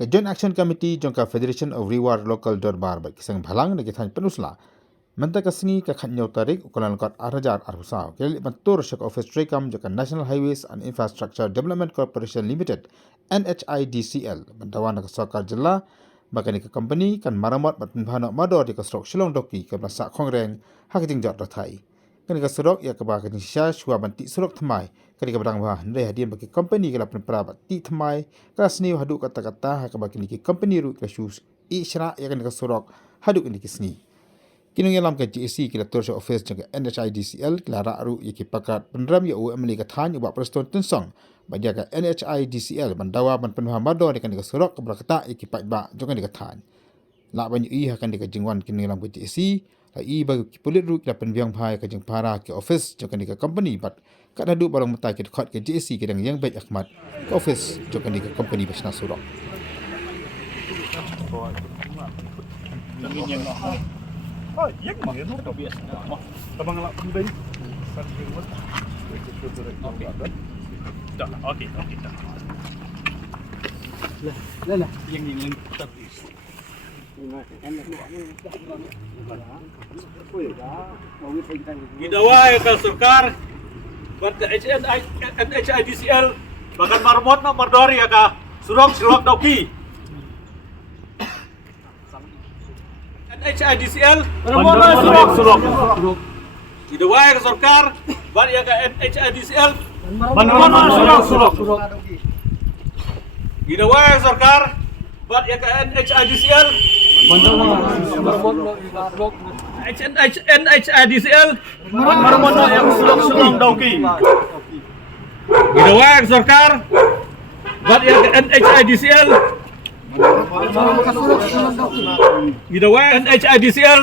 ke Joint Action Committee jongka Federation of Reward Local Bar bagi sang bhalang nagi than penusla menta ka singi ka khanyo tarik ukalan kot arajar arhusaw keli bantur shak office trekam jongka National Highways and Infrastructure Development Corporation Limited NHIDCL bantawan ka Sokar Jilla bakani ka company kan maramot batbhano mador di ka strok Shillong doki ka basa khongreng hakiting jot rathai kani ka surok ya ka ba kani sha shwa banti surok thamai kani ka badang ba ndai hadian bagi company ka lapin prabat ti thamai ka sni hadu kata-kata ha ka bakani ki company ru ka shoes ishra ya kani ka surok hadu kani ki sni kini ngalam ka GSC kila torsha office jangka NHIDCL kila ra'ru yaki pakat penram ya UMLI ka than ubak preston tensong bagi ka NHIDCL bandawa ban penuh mador kan ka surok ka berakata yaki pakba jangka ni ka than la ban i hakan ka jingwan kini ngalam ka GSC la i bagi polit ru kila penbiang phai ka jing para ke office jangka ni ka company bat ka dadu barang mata ki khot ka GSC kedang yang baik Ahmad ka office jangka ni ka company basna surok Oh, iya kemarin itu udah biasa. Tabang ngelak penting. Oke. Lah. Yang ini terus. Gidawa ya ka Sokar. Buat NHIDCL bahkan marmot no mardori ya ka surok doki. NHIDCL surok tidak wae ke Sokar bari ya ke NHIDCL surok tidak wae ke Sokar bari ya ke NHIDCL NHIDCL marmono yang surok doki tidak wae ke Sokar bari ya ke NHIDCL Gidawa NHIDCL.